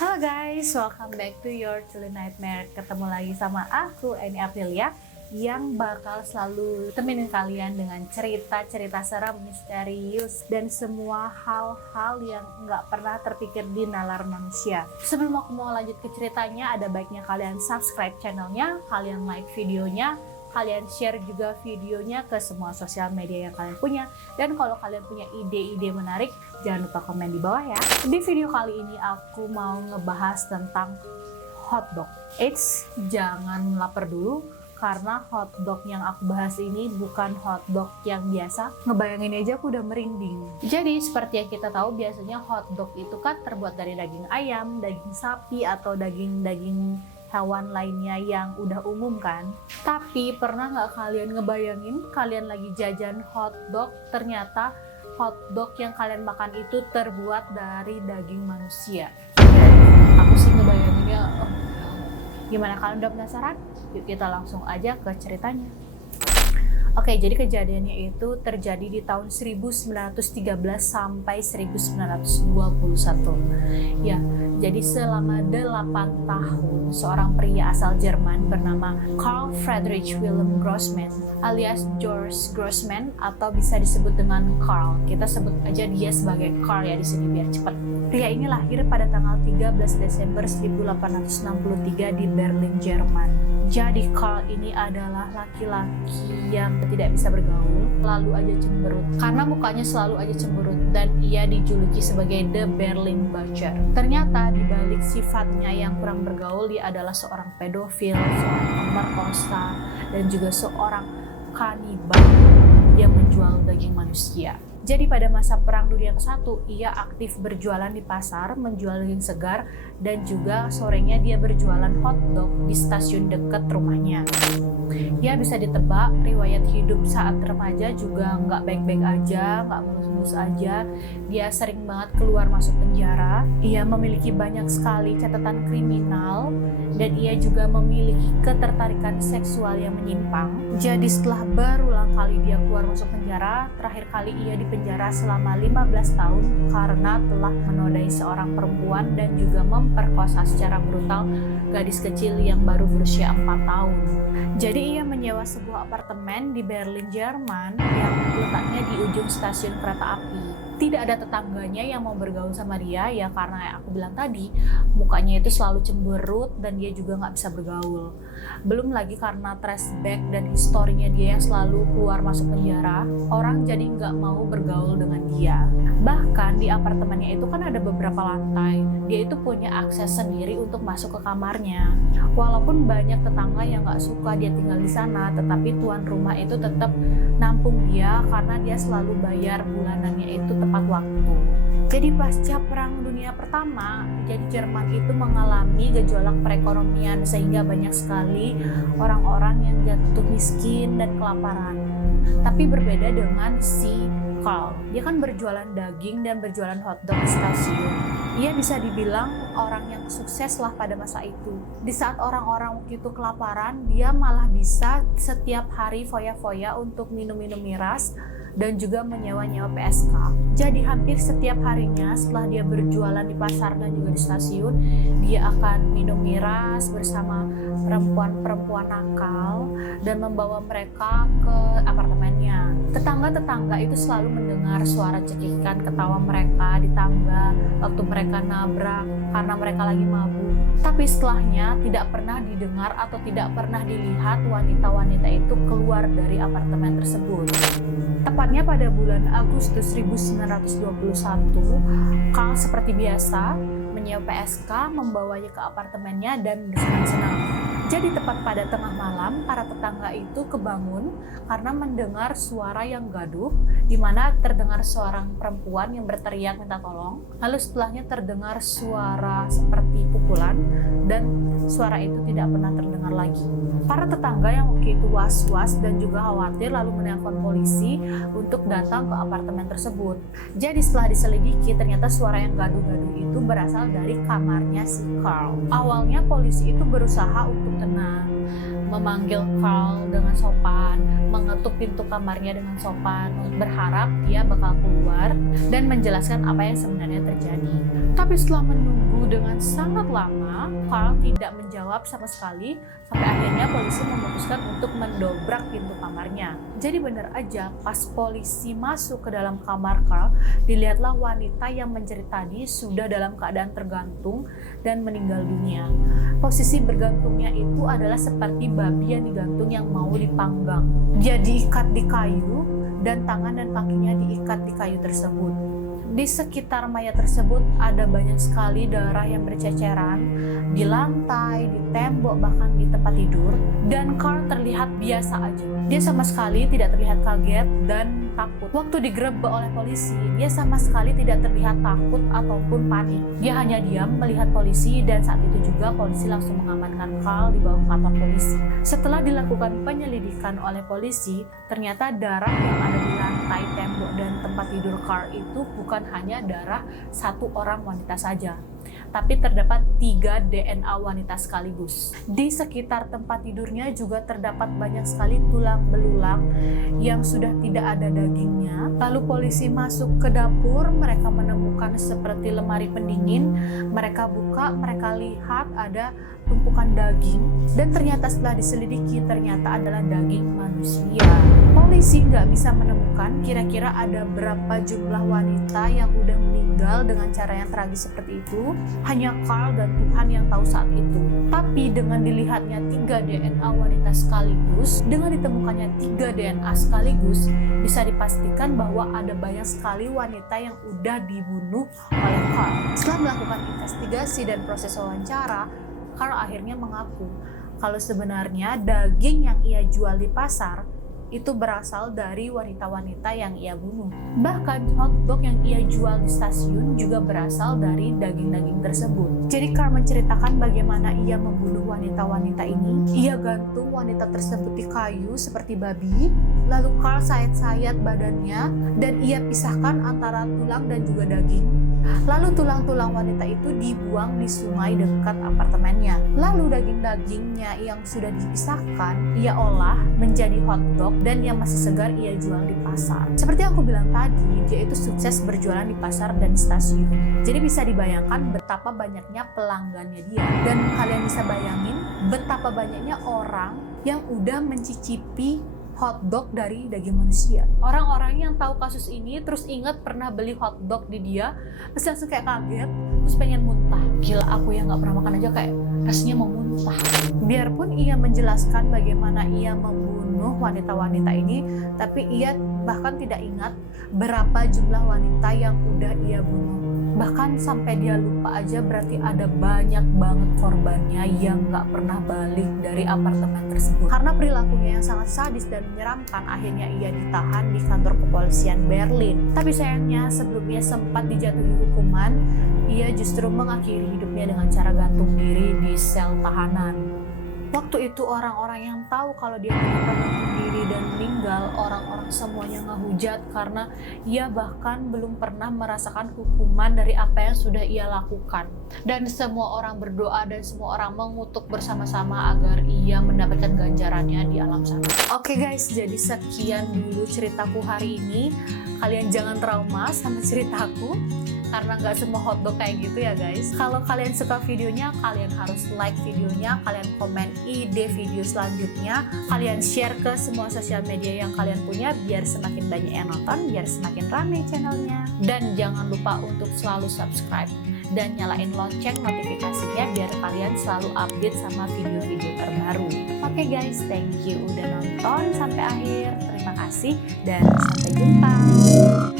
Halo guys, welcome back to your Chilly Nightmare. Ketemu lagi sama aku, Eni Aprilia, yang bakal selalu temenin kalian dengan cerita-cerita seram, misterius, dan semua hal-hal yang nggak pernah terpikir di nalar manusia. Sebelum aku mau lanjut ke ceritanya, ada baiknya kalian subscribe channelnya, kalian like videonya, kalian share juga videonya ke semua sosial media yang kalian punya. Dan kalau kalian punya ide-ide menarik, jangan lupa komen di bawah ya. Di video kali ini aku mau ngebahas tentang hotdog. Eits, jangan lapar dulu, karena hotdog yang aku bahas ini bukan hotdog yang biasa. Ngebayangin aja aku udah merinding. Jadi seperti yang kita tahu, biasanya hotdog itu kan terbuat dari daging ayam, daging sapi, atau daging-daging hewan lainnya yang udah umum kan. Tapi pernah nggak kalian ngebayangin kalian lagi jajan hotdog, ternyata hotdog yang kalian makan itu terbuat dari daging manusia? Aku sih ngebayanginnya, gimana kalian udah penasaran? Yuk kita langsung aja ke ceritanya. Oke, jadi kejadiannya itu terjadi di tahun 1913 sampai 1921. Ya, jadi selama 8 tahun, seorang pria asal Jerman bernama Carl Friedrich Wilhelm Grossman alias George Grossman, atau bisa disebut dengan Carl. Kita sebut aja dia sebagai Carl ya di sini biar cepat. Pria ini lahir pada tanggal 13 Desember 1863 di Berlin, Jerman. Jadi Carl ini adalah laki-laki yang tidak bisa bergaul, selalu aja cemberut. Karena mukanya selalu aja cemberut, dan ia dijuluki sebagai The Berlin Butcher. Ternyata di balik sifatnya yang kurang bergaul, dia adalah seorang pedofil, seorang pemerkosa, dan juga seorang kanibal yang menjual daging manusia. Jadi pada masa Perang Dunia ke-1, ia aktif berjualan di pasar, menjual daging segar, dan juga sorenya dia berjualan hotdog di stasiun dekat rumahnya. Ya bisa ditebak, riwayat hidup saat remaja juga nggak baik-baik aja, nggak mulus-mulus aja. Dia sering banget keluar masuk penjara. Ia memiliki banyak sekali catatan kriminal, dan ia juga memiliki ketertarikan seksual yang menyimpang. Jadi setelah berulang kali dia keluar masuk penjara, terakhir kali ia di penjara selama 15 tahun karena telah menodai seorang perempuan dan juga memperkosa secara brutal gadis kecil yang baru berusia 4 tahun. Jadi ia menyewa sebuah apartemen di Berlin, Jerman yang letaknya di ujung stasiun kereta api. Tidak ada tetangganya yang mau bergaul sama dia, ya karena aku bilang tadi, mukanya itu selalu cemberut dan dia juga nggak bisa bergaul. Belum lagi karena flashback dan historinya dia yang selalu keluar masuk penjara, orang jadi nggak mau bergaul dengan dia. Bahkan di apartemennya itu kan ada beberapa lantai, dia itu punya akses sendiri untuk masuk ke kamarnya. Walaupun banyak tetangga yang nggak suka dia tinggal di sana, tetapi tuan rumah itu tetap nampung dia karena dia selalu bayar bulanannya itu tepat waktu. Jadi pasca Perang Dunia Pertama, jadi Jerman itu mengalami gejolak perekonomian sehingga banyak sekali orang-orang yang jatuh miskin dan kelaparan. Tapi berbeda dengan si Carl, dia kan berjualan daging dan berjualan hotdog di stasiun. Ia bisa dibilang orang yang sukses lah pada masa itu. Di saat orang-orang waktu itu kelaparan, dia malah bisa setiap hari foya-foya untuk minum-minum miras dan juga menyewa-nyewa PSK. Jadi hampir setiap harinya setelah dia berjualan di pasar dan juga di stasiun, dia akan minum miras bersama perempuan-perempuan nakal dan membawa mereka ke apartemennya. Tetangga-tetangga itu selalu mendengar suara cekikan ketawa mereka di tangga waktu mereka nabrak karena mereka lagi mabuk. Tapi setelahnya tidak pernah didengar atau tidak pernah dilihat wanita-wanita itu keluar dari apartemen tersebut. Tepatnya pada bulan Agustus 1921, Carl seperti biasa menyewa PSK, membawanya ke apartemennya dan bersenang-senang. Jadi tepat pada tengah malam, para tetangga itu kebangun karena mendengar suara yang gaduh, di mana terdengar seorang perempuan yang berteriak minta tolong. Lalu setelahnya terdengar suara seperti pukulan, dan suara itu tidak pernah terdengar lagi. Para tetangga yang waktu itu was-was dan juga khawatir lalu menelpon polisi untuk datang ke apartemen tersebut. Jadi setelah diselidiki, ternyata suara yang gaduh-gaduh itu berasal dari kamarnya si Carl. Awalnya polisi itu berusaha untuk tenang, memanggil Carl dengan sopan, mengetuk pintu kamarnya dengan sopan, berharap dia bakal keluar dan menjelaskan apa yang sebenarnya terjadi. Tapi setelah menunggu dengan sangat lama, Carl tidak menjawab sama sekali, sampai akhirnya polisi memutuskan untuk mendobrak pintu kamarnya. Jadi benar aja, pas polisi masuk ke dalam kamar Carl, dilihatlah wanita yang menjerit tadi sudah dalam keadaan tergantung dan meninggal dunia. Posisi bergantungnya itu adalah seperti babi yang digantung yang mau dipanggang. Dia diikat di kayu dan tangan dan kakinya diikat di kayu tersebut. Di sekitar mayat tersebut ada banyak sekali darah yang berceceran di lantai, di tembok, bahkan di tempat tidur. Dan Carl terlihat biasa aja. Dia sama sekali tidak terlihat kaget dan takut. Waktu digerebek oleh polisi, dia sama sekali tidak terlihat takut ataupun panik. Dia hanya diam melihat polisi dan saat itu juga polisi langsung mengamankan Carl di bawah kantor polisi. Setelah dilakukan penyelidikan oleh polisi, ternyata darah yang ada di lantai, tembok, dan tempat tidur Carl itu bukan hanya darah satu orang wanita saja, tapi terdapat 3 DNA wanita sekaligus. Di sekitar tempat tidurnya juga terdapat banyak sekali tulang belulang yang sudah tidak ada dagingnya. Lalu polisi masuk ke dapur, mereka menemukan seperti lemari pendingin. Mereka buka, mereka lihat ada tumpukan daging, dan ternyata setelah diselidiki ternyata adalah daging manusia. Polisi nggak bisa menemukan kira-kira ada berapa jumlah wanita yang udah meninggal dengan cara yang tragis seperti itu. Hanya Carl dan Tuhan yang tahu saat itu. Tapi dengan dilihatnya 3 DNA wanita sekaligus, dengan ditemukannya 3 DNA sekaligus, bisa dipastikan bahwa ada banyak sekali wanita yang udah dibunuh oleh Carl. Setelah melakukan investigasi dan proses wawancara, Carl akhirnya mengaku kalau sebenarnya daging yang ia jual di pasar itu berasal dari wanita-wanita yang ia bunuh. Bahkan hotdog yang ia jual di stasiun juga berasal dari daging-daging tersebut. Jadi Carl menceritakan bagaimana ia membunuh wanita-wanita ini. Ia gantung wanita tersebut di kayu seperti babi, lalu Carl sayat-sayat badannya dan ia pisahkan antara tulang dan juga daging. Lalu tulang-tulang wanita itu dibuang di sungai dekat apartemennya. Lalu daging-dagingnya yang sudah dipisahkan ia olah menjadi hotdog dan yang masih segar ia jual di pasar. Seperti yang aku bilang tadi, dia itu sukses berjualan di pasar dan di stasiun. Jadi bisa dibayangkan betapa banyaknya pelanggannya dia. Dan kalian bisa bayangin betapa banyaknya orang yang udah mencicipi hotdog dari daging manusia. Orang-orang yang tahu kasus ini terus ingat pernah beli hotdog di dia, terus langsung kayak kaget, terus pengen muntah. Gila, aku yang nggak pernah makan aja kayak rasanya mau muntah. Biarpun ia menjelaskan bagaimana ia membunuh wanita-wanita ini, tapi ia bahkan tidak ingat berapa jumlah wanita yang udah ia bunuh. Bahkan sampai dia lupa aja, berarti ada banyak banget korbannya yang gak pernah balik dari apartemen tersebut. Karena perilakunya yang sangat sadis dan menyeramkan, akhirnya ia ditahan di kantor kepolisian Berlin. Tapi sayangnya sebelum ia sempat dijatuhi hukuman, ia justru mengakhiri hidupnya dengan cara gantung diri di sel tahanan. Waktu itu orang-orang yang tahu kalau dia ternyata gantung diri dan meninggal, orang-orang semuanya ngehujat karena ia bahkan belum pernah merasakan hukuman dari apa yang sudah ia lakukan. Dan semua orang berdoa dan semua orang mengutuk bersama-sama agar ia mendapatkan ganjarannya di alam sana. Oke guys, jadi sekian dulu ceritaku hari ini. Kalian jangan trauma sama ceritaku, karena nggak semua hotdog kayak gitu ya guys. Kalau kalian suka videonya, kalian harus like videonya, kalian komen ide video selanjutnya, kalian share ke semua sosial media yang kalian punya biar semakin banyak yang nonton, biar semakin ramai channelnya. Dan jangan lupa untuk selalu subscribe dan nyalain lonceng notifikasinya biar kalian selalu update sama video-video terbaru. Oke guys, thank you udah nonton sampai akhir. Terima kasih dan sampai jumpa.